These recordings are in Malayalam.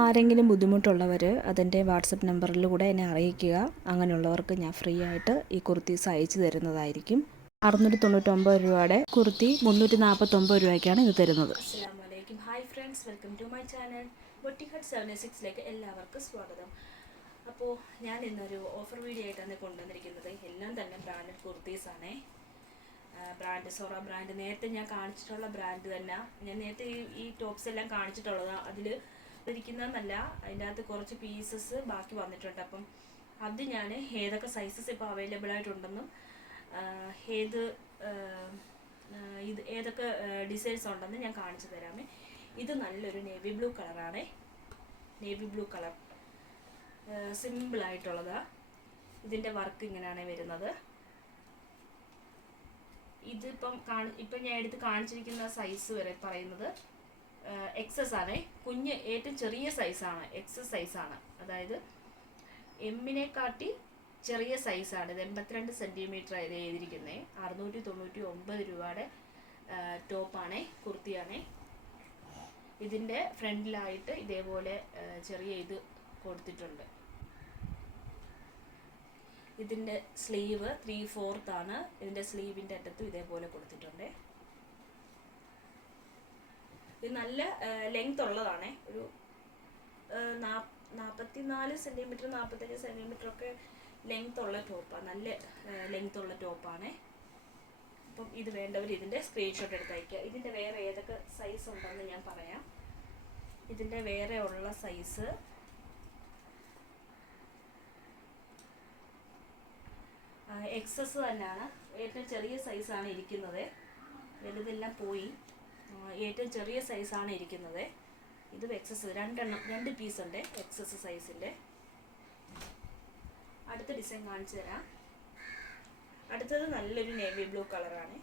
ആരെങ്കിലും ബുദ്ധിമുട്ടുള്ളവർ അതിൻ്റെ വാട്സപ്പ് നമ്പറിലൂടെ എന്നെ അറിയിക്കുക. അങ്ങനെയുള്ളവർക്ക് ഞാൻ ഫ്രീ ആയിട്ട് ഈ കുർത്തീസ് അയച്ചു തരുന്നതായിരിക്കും. 699 രൂപയുടെ കുർത്തി 349 രൂപയ്ക്കാണ് ഇത് തരുന്നത്. അസ്സലാമു അലൈക്കും. Hi friends, welcome to my channel boutique cut 76ലേക്ക് എല്ലാവർക്കും സ്വാഗതം. അപ്പോൾ ഞാൻ ഇന്നൊരു ഓഫർ വീഡിയോ ആയിട്ടാണ് കൊണ്ടുവന്നിരിക്കുന്നത്. എല്ലാം തന്നെ ബ്രാൻഡഡ് കുർത്തീസാണേ. ബ്രാൻഡ് സോറ ബ്രാൻഡ് നേരത്തെ ഞാൻ കാണിച്ചിട്ടുള്ള ബ്രാൻഡ് തന്നെ. ഞാൻ നേരത്തെ ഈ ടോപ്സ് എല്ലാം കാണിച്ചിട്ടുള്ളതാണ്. അതിൽ ഇരിക്കുന്നതെന്നല്ല, അതിൻ്റെ അകത്ത് കുറച്ച് പീസസ് ബാക്കി വന്നിട്ടുണ്ട്. അപ്പം അത് ഞാൻ ഏതൊക്കെ സൈസസ് ഇപ്പോൾ അവൈലബിൾ ആയിട്ടുണ്ടെന്നും ഏതൊക്കെ ഡിസൈൻസ് ഉണ്ടെന്ന് ഞാൻ കാണിച്ചു തരാമേ. ഇത് നല്ലൊരു നേവി ബ്ലൂ കളറാണേ. നേവി ബ്ലൂ കളർ സിമ്പിളായിട്ടുള്ളതാണ്. ഇതിൻ്റെ വർക്ക് ഇങ്ങനെയാണ് വരുന്നത്. ഇതിപ്പം ഇപ്പം ഞാൻ എടുത്ത് കാണിച്ചിരിക്കുന്ന സൈസ് വരെ പറയുന്നത് എക്സസ് ആണേ. കുഞ്ഞ് ഏറ്റവും ചെറിയ സൈസാണ്, എക്സസ് സൈസാണ്. അതായത് എമ്മിനെക്കാട്ടി ചെറിയ സൈസാണ്. ഇത് 82 സെൻറ്റിമീറ്റർ ഇത് എഴുതിയിരിക്കുന്നത്. 699 രൂപയുടെ ടോപ്പാണേ, കുർത്തിയാണേ. ഇതിൻ്റെ ഫ്രണ്ടിലായിട്ട് ഇതേപോലെ ചെറിയ ഇത് കൊടുത്തിട്ടുണ്ട്. ഇതിൻ്റെ സ്ലീവ് 3/4 ആണ്. ഇതിൻ്റെ സ്ലീവിൻ്റെ അറ്റത്തും ഇതേപോലെ കൊടുത്തിട്ടുണ്ട്. ഇത് നല്ല ലെങ്ത് ഉള്ളതാണേ. ഒരു 44 സെൻറ്റിമീറ്റർ 45 സെൻറ്റിമീറ്റർ ഒക്കെ ലെങ്ത് ഉള്ള ടോപ്പാണ്. നല്ല ലെങ്ത് ഉള്ള ടോപ്പാണേ. അപ്പം ഇത് വേണ്ടവർ ഇതിൻ്റെ സ്ക്രീൻഷോട്ട് എടുത്ത് അയക്കുക. ഇതിൻ്റെ വേറെ ഏതൊക്കെ സൈസ് ഉണ്ടെന്ന് ഞാൻ പറയാം. ഇതിൻ്റെ വേറെ ഉള്ള സൈസ് എക്സസ് തന്നെയാണ്. ഏറ്റവും ചെറിയ സൈസാണ് ഇരിക്കുന്നത്. വലുതെല്ലാം പോയി. ഏറ്റവും ചെറിയ സൈസാണ് ഇരിക്കുന്നത്. ഇത് എക്സസ് 2 പീസ് ഉണ്ട് എക്സസ് സൈസിൻ്റെ. അടുത്ത ഡിസൈൻ കാണിച്ചു തരാം. അടുത്തത് നല്ലൊരു നേവി ബ്ലൂ കളറാണ്.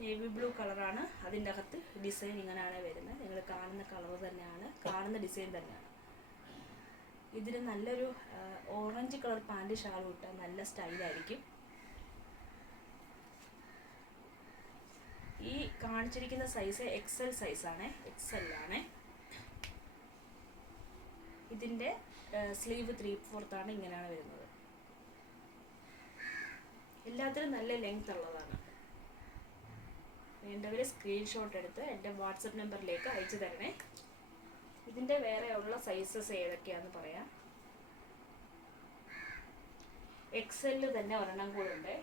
നേവി ബ്ലൂ കളറാണ്. അതിൻ്റെ അകത്ത് ഡിസൈൻ ഇങ്ങനെയാണ് വരുന്നത്. നിങ്ങൾ കാണുന്ന കളർ തന്നെയാണ്, കാണുന്ന ഡിസൈൻ തന്നെയാണ്. ഇതിന് നല്ലൊരു ഓറഞ്ച് കളർ പാൻറ് ഷാളും ഇട്ടാൽ നല്ല സ്റ്റൈലായിരിക്കും. ഈ കാണിച്ചിരിക്കുന്ന സൈസ് എക്സൽ സൈസാണ്, എക്സലാണ്. ഇതിൻ്റെ സ്ലീവ് 3/4 ആണ്. ഇങ്ങനെയാണ് വരുന്നത്. എല്ലാത്തിനും നല്ല ലെങ്ത് ഉള്ളതാണ്. വേണ്ടവർ സ്ക്രീൻഷോട്ട് എടുത്ത് എൻ്റെ വാട്സപ്പ് നമ്പറിലേക്ക് അയച്ചു തരണേ. ഇതിൻ്റെ വേറെ ഉള്ള സൈസസ് ഏതൊക്കെയാണെന്ന് പറയാം. എക്സലിൽ തന്നെ ഒരെണ്ണം കൂടെ ഉണ്ട്.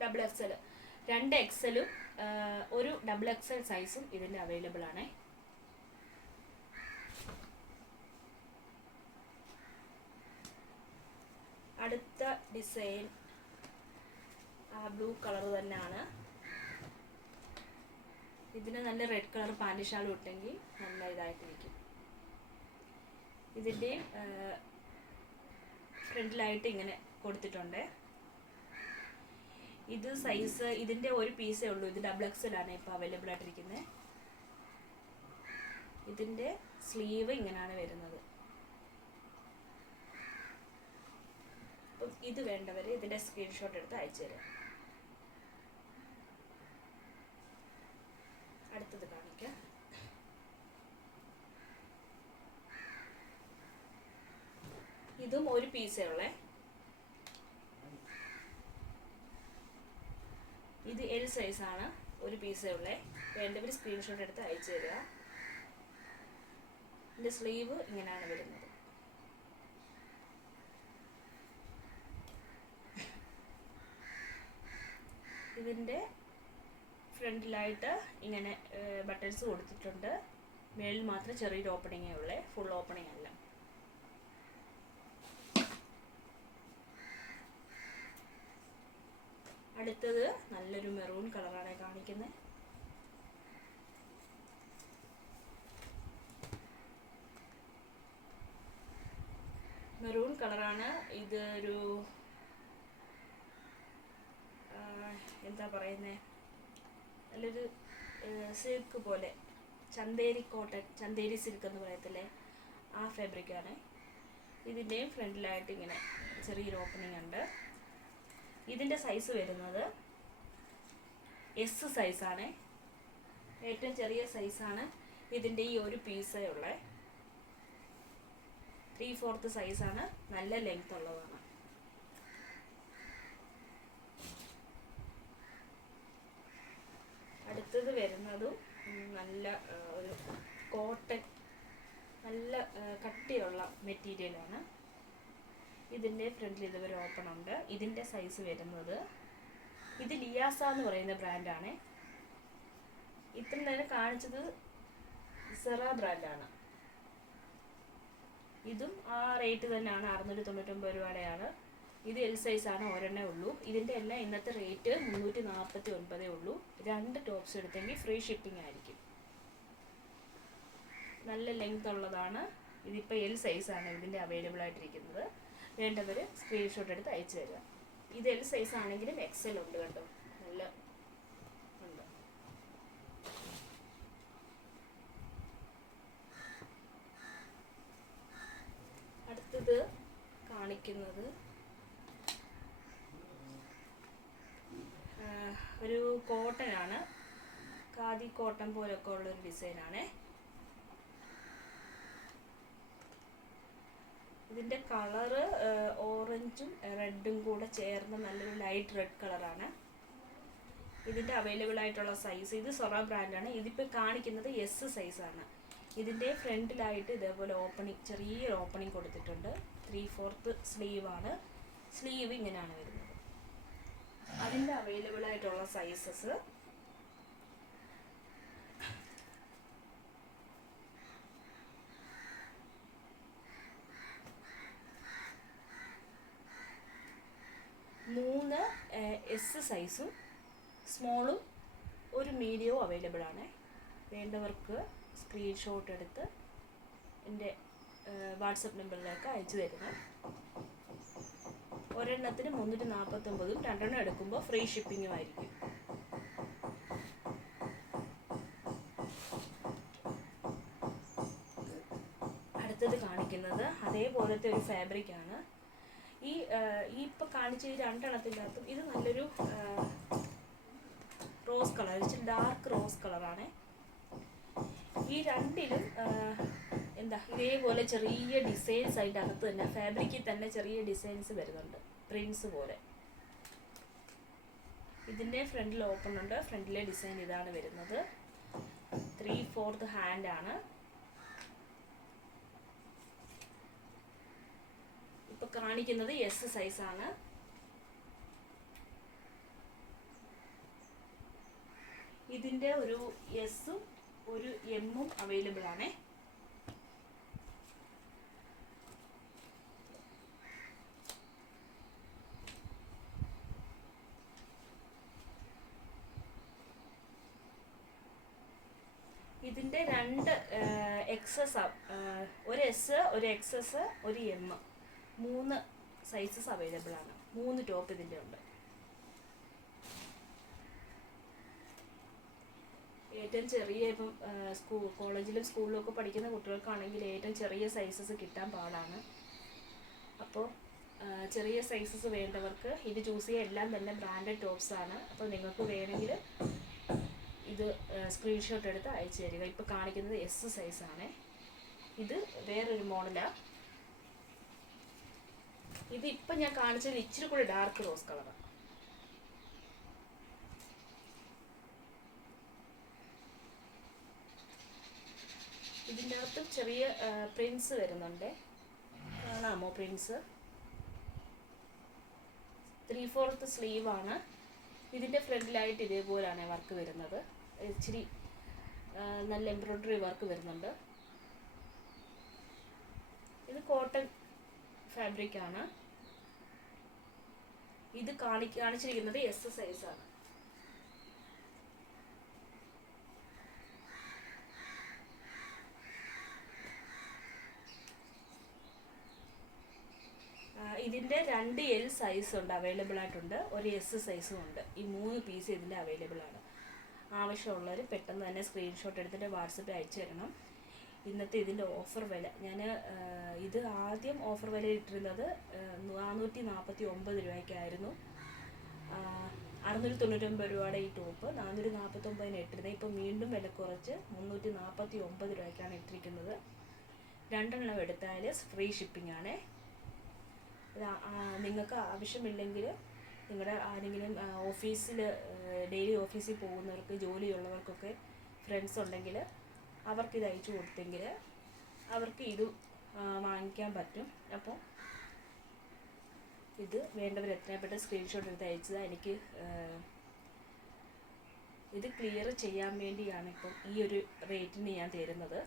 ഡബിൾ എക്സൽ, 2 എക്സലും ഒരു ഡബിൾ എക്സൽ സൈസും ഇതിൻ്റെ അവൈലബിൾ ആണ്. അടുത്ത ഡിസൈൻ ബ്ലൂ കളർ തന്നെയാണ്. ഇതിന് നല്ല റെഡ് കളർ പാൻറ് ഷാളും ഇട്ടെങ്കിൽ നല്ല ഇതായിട്ടിരിക്കും. ഇതിൻ്റെ ഫ്രണ്ടിലായിട്ട് ഇങ്ങനെ കൊടുത്തിട്ടുണ്ട്. ഇത് സൈസ് ഇതിൻ്റെ ഒരു പീസേ ഉള്ളൂ. ഇത് ഡബിൾ എക്സലാണ് ഇപ്പോൾ അവൈലബിൾ ആയിട്ടിരിക്കുന്നത്. ഇതിൻ്റെ സ്ലീവ് ഇങ്ങനെയാണ് വരുന്നത്. അപ്പം ഇത് വേണ്ടവർ ഇതിൻ്റെ സ്ക്രീൻഷോട്ട് എടുത്ത് അയച്ചു തരാം. അടുത്തത് കാണിക്കാം. ഇതും ഒരു പീസേ ഉള്ളേ. ഇത് എൽ സൈസാണ്, ഒരു പീസേ ഉള്ളേ. വേണ്ടവർ സ്ക്രീൻഷോട്ട് എടുത്ത് അയച്ചു തരിക. ഇതിൻ്റെ സ്ലീവ് ഇങ്ങനെയാണ് വരുന്നത്. ഇതിൻ്റെ ഫ്രണ്ടിലായിട്ട് ഇങ്ങനെ ബട്ടൺസ് കൊടുത്തിട്ടുണ്ട്. മേളിൽ മാത്രം ചെറിയൊരു ഓപ്പണിങ്ങേ ഉള്ളേ, ഫുൾ ഓപ്പണിങ് അല്ല. അടുത്തത് നല്ലൊരു മെറൂൺ കളറാണ് കാണിക്കുന്നത്. മെറൂൺ കളറാണ്. ഇതൊരു എന്താ പറയുന്നത്, നല്ലൊരു സിൽക്ക് പോലെ, ചന്തേരി കോട്ടൺ, ചന്തേരി സിൽക്ക് എന്ന് പറയത്തില്ലേ, ആ ഫാബ്രിക്കാണ്. ഇതിൻ്റെയും ഫ്രണ്ടിലായിട്ട് ഇങ്ങനെ ചെറിയൊരു ഓപ്പണിംഗ് ഉണ്ട്. ഇതിൻ്റെ സൈസ് വരുന്നത് എസ് സൈസാണ്, ഏറ്റവും ചെറിയ സൈസാണ്. ഇതിൻ്റെ ഈ ഒരു പീസേ ഉള്ളേ. 3/4 സൈസാണ്, നല്ല ലെങ്ത് ഉള്ളതാണ്. അടുത്തത് വരുന്നതും നല്ല ഒരു കോട്ടൺ, നല്ല കട്ടിയുള്ള മെറ്റീരിയലാണ്. ഇതിൻ്റെ ഫ്രണ്ടിൽ ഇതുവരെ ഓപ്പൺ ഉണ്ട്. ഇതിൻ്റെ സൈസ് വരുന്നത്, ഇത് ലിയാസ എന്ന് പറയുന്ന ബ്രാൻഡാണ്. ഇത്ര നേരം കാണിച്ചത് സെറ ബ്രാൻഡാണ്. ഇതും ആ റേറ്റ് തന്നെയാണ്, 699 രൂപയുടെയാണ്. ഇത് എൽ സൈസാണ്, ഒരെണ്ണേ ഉള്ളൂ. ഇതിൻ്റെ എല്ലാം ഇന്നത്തെ റേറ്റ് 349 ഉള്ളൂ. 2 ടോപ്സ് എടുത്തെങ്കിൽ ഫ്രീ ഷിപ്പിംഗ് ആയിരിക്കും. നല്ല ലെങ്ത് ഉള്ളതാണ്. ഇതിപ്പോൾ എൽ സൈസാണ് ഇതിൻ്റെ അവൈലബിൾ ആയിട്ടിരിക്കുന്നത്. വേണ്ടവർ സ്ക്രീൻഷോട്ട് എടുത്ത് അയച്ചു തരിക. ഇത് എൽ സൈസ് ആണെങ്കിലും എക്സൽ ഉണ്ട് കേട്ടോ, നല്ല ഉണ്ട്. അടുത്തത് കാണിക്കുന്നത് ഒരു കോട്ടൺ ആണ്. ഖാദി കോട്ടൺ പോലൊക്കെ ഉള്ളൊരു ഡിസൈനാണ്. ഇതിൻ്റെ കളറ് ഓറഞ്ചും റെഡും കൂടെ ചേർന്ന നല്ലൊരു ലൈറ്റ് റെഡ് കളറാണ്. ഇതിൻ്റെ അവൈലബിൾ ആയിട്ടുള്ള സൈസ്, ഇത് സൊറ ബ്രാൻഡാണ്. ഇതിപ്പോൾ കാണിക്കുന്നത് എസ് സൈസാണ്. ഇതിൻ്റെ ഫ്രണ്ടിലായിട്ട് ഇതേപോലെ ഓപ്പണിങ്, ചെറിയൊരു ഓപ്പണിങ് കൊടുത്തിട്ടുണ്ട്. 3/4 സ്ലീവാണ്. സ്ലീവ് ഇങ്ങനെയാണ് വരുന്നത്. അതിൻ്റെ അവൈലബിൾ ആയിട്ടുള്ള സൈസസ് മൂന്ന് എസ് സൈസും സ്മോളും ഒരു മീഡിയവും അവൈലബിൾ ആണ്. വേണ്ടവർക്ക് സ്ക്രീൻഷോട്ട് എടുത്ത് എൻ്റെ വാട്സപ്പ് നമ്പറിലേക്ക് അയച്ചു തരുന്നു. ഒരെണ്ണത്തിന് 349, 2 എടുക്കുമ്പോൾ ഫ്രീ ഷിപ്പിങ്ങും ആയിരിക്കും. അടുത്തത് കാണിക്കുന്നത് അതേപോലത്തെ ഒരു ഫാബ്രിക്കാണ്. ഈ ഇപ്പോൾ കാണിച്ച ഈ 2 എണ്ണത്തിനകത്തും ഇത് നല്ലൊരു റോസ് കളർ, ഇച്ചിരി ഡാർക്ക് റോസ് കളറാണ്. ഈ 2ലും എന്താ ഇതേപോലെ ചെറിയ ഡിസൈൻസ് അതിൻ്റെ അകത്ത് തന്നെ, ഫാബ്രിക്കിൽ തന്നെ ചെറിയ ഡിസൈൻസ് വരുന്നുണ്ട്, പ്രിൻസ് പോലെ. ഇതിൻ്റെ ഫ്രണ്ടിൽ ഓപ്പൺ ഉണ്ട്. ഫ്രണ്ടിലെ ഡിസൈൻ ഇതാണ് വരുന്നത്. 3/4 ഹാൻഡാണ്. ഇപ്പോൾ കാണിക്കുന്നത് എസ് സൈസാണ്. ഇതിൻ്റെ ഒരു എസും ഒരു എമ്മും അവൈലബിൾ ആണ്. ഇതിൻ്റെ 2 എക്സസ്, ഒരു എസ്, ഒരു എക്സസ്, ഒരു എം, 3 സൈസസ് അവൈലബിൾ ആണ്. 3 ടോപ്പ് ഇതിൻ്റെ ഉണ്ട്. ഏറ്റവും ചെറിയ, ഇപ്പം കോളേജിലും സ്കൂളിലും ഒക്കെ പഠിക്കുന്ന കുട്ടികൾക്കാണെങ്കിൽ ഏറ്റവും ചെറിയ സൈസസ് കിട്ടാൻ പാടാണ്. അപ്പോൾ ചെറിയ സൈസസ് വേണ്ടവർക്ക് ഇത് ചൂസ് ചെയ്യുക. എല്ലാം തന്നെ ബ്രാൻഡഡ് ടോപ്സ് ആണ്. അപ്പോൾ നിങ്ങൾക്ക് വേണമെങ്കിൽ ഇത് സ്ക്രീൻഷോട്ട് എടുത്ത് അയച്ചു തരിക. ഇപ്പോൾ കാണിക്കുന്നത് എസ് സൈസാണ്. ഇത് വേറൊരു മോഡലാണ്. ഇത് ഇപ്പം ഞാൻ കാണിച്ചത് ഇച്ചിരി കൂടി ഡാർക്ക് റോസ് കളറാണ്. ഇതിൻ്റെ അകത്ത് ചെറിയ പ്രിൻസ് വരുന്നുണ്ട്. കാണാമോ പ്രിൻസ്? 3/4 സ്ലീവാണ്. ഇതിൻ്റെ ഫ്രണ്ടിലായിട്ട് ഇതേപോലെയാണ് വർക്ക് വരുന്നത്. ഇച്ചിരി നല്ല എംബ്രോയ്ഡറി വർക്ക് വരുന്നുണ്ട്. ഇത് കോട്ടൺ ഫാബ്രിക്കാണ്. ഇത് കാണിച്ചിരിക്കുന്നത് എസ് സൈസാണ്. ഇതിൻ്റെ 2 എൽ സൈസ് ഉണ്ട്, അവൈലബിൾ ആയിട്ടുണ്ട്. ഒരു എസ് സൈസും ഉണ്ട്. ഈ 3 പീസ് ഇതിൻ്റെ അവൈലബിൾ ആണ്. ആവശ്യമുള്ളവർ പെട്ടെന്ന് തന്നെ സ്ക്രീൻഷോട്ട് എടുത്തിട്ട് വാട്സപ്പിൽ അയച്ചു തരണം. ഇന്നത്തെ ഇതിൻ്റെ ഓഫർ വില. ഞാൻ ഇത് ആദ്യം ഓഫർ വില ഇട്ടിരുന്നത് 449 രൂപയ്ക്കായിരുന്നു. 699 രൂപയുടെ ഈ ടോപ്പ് 449 ഇട്ടിരുന്നത്. ഇപ്പം വീണ്ടും വില കുറച്ച് 349 രൂപയ്ക്കാണ് ഇട്ടിരിക്കുന്നത്. 2 എണ്ണം എടുത്താൽ ഫ്രീ ഷിപ്പിംഗ് ആണ്. നിങ്ങൾക്ക് ആവശ്യമില്ലെങ്കിൽ നിങ്ങളുടെ ആരെങ്കിലും ഓഫീസിൽ ഡെയിലി ഓഫീസിൽ പോകുന്നവർക്ക്, ജോലിയുള്ളവർക്കൊക്കെ ഫ്രണ്ട്സ് ഉണ്ടെങ്കിൽ അവർക്ക് ഇത് അയച്ചു കൊടുത്തെങ്കിൽ അവർക്ക് ഇത് വാങ്ങിക്കാൻ പറ്റും. അപ്പോൾ ഇത് വേണ്ടവർ എത്രയും പെട്ടെന്ന് സ്ക്രീൻഷോട്ട് എടുത്ത് അയച്ചത്. എനിക്ക് ഇത് ക്ലിയർ ചെയ്യാൻ വേണ്ടിയാണ് ഇപ്പം ഈ ഒരു റേറ്റിന് ഞാൻ തരുന്നത്.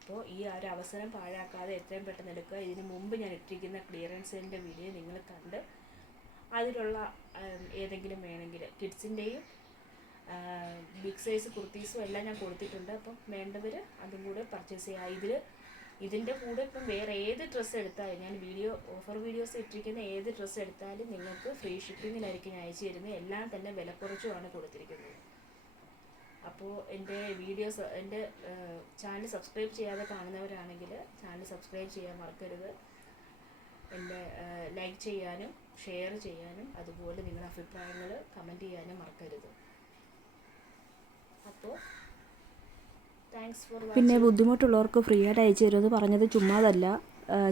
അപ്പോൾ ഈ ഒരു അവസരം പാഴാക്കാതെ എത്രയും പെട്ടെന്ന് എടുക്കുക. ഇതിന് മുമ്പ് ഞാൻ ഇട്ടിരിക്കുന്ന ക്ലിയറൻസിൻ്റെ വീഡിയോ നിങ്ങൾ കണ്ട് അതിലുള്ള ഏതെങ്കിലും വേണമെങ്കിൽ കിഡ്സിൻ്റെയും ബിഗ് സൈസ് കുർത്തീസും എല്ലാം ഞാൻ കൊടുത്തിട്ടുണ്ട്. അപ്പം വേണ്ടവർ അതും കൂടെ പർച്ചേസ് ചെയ്യുക. ഇതിൻ്റെ കൂടെ ഇപ്പം വേറെ ഏത് ഡ്രസ്സ് എടുത്താലും, ഞാൻ ഓഫർ വീഡിയോസ് ഇട്ടിരിക്കുന്ന ഏത് ഡ്രസ്സ് എടുത്താലും നിങ്ങൾക്ക് ഫ്രീ ഷിപ്പിങ്ങിലായിരിക്കും ഞാൻ അയച്ചു തരുന്നത്. എല്ലാം തന്നെ വില കുറച്ചുമാണ് കൊടുത്തിരിക്കുന്നത്. അപ്പോൾ എൻ്റെ ചാനൽ സബ്സ്ക്രൈബ് ചെയ്യാതെ കാണുന്നവരാണെങ്കിൽ ചാനൽ സബ്സ്ക്രൈബ് ചെയ്യാൻ മറക്കരുത്. എൻ്റെ ലൈക്ക് ചെയ്യാനും ഷെയർ ചെയ്യാനും അതുപോലെ നിങ്ങളുടെ അഭിപ്രായങ്ങൾ കമൻറ്റ് ചെയ്യാനും മറക്കരുത്. അപ്പോൾ താങ്ക്സ് ഫോർ വാച്ചിങ്. പിന്നെ ബുദ്ധിമുട്ടുള്ളവർക്ക് ഫ്രീ ആയിട്ട് അയച്ചു തരുമെന്ന് പറഞ്ഞത് ചുമ്മാതല്ല.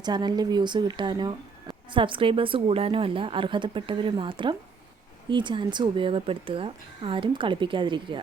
ചാനലിൽ വ്യൂസ് കിട്ടാനോ സബ്സ്ക്രൈബേഴ്സ് കൂടാനോ അല്ല. അർഹതപ്പെട്ടവർ മാത്രം ഈ ചാൻസ് ഉപയോഗപ്പെടുത്തുക. ആരും കളിപ്പിക്കാതിരിക്കുക.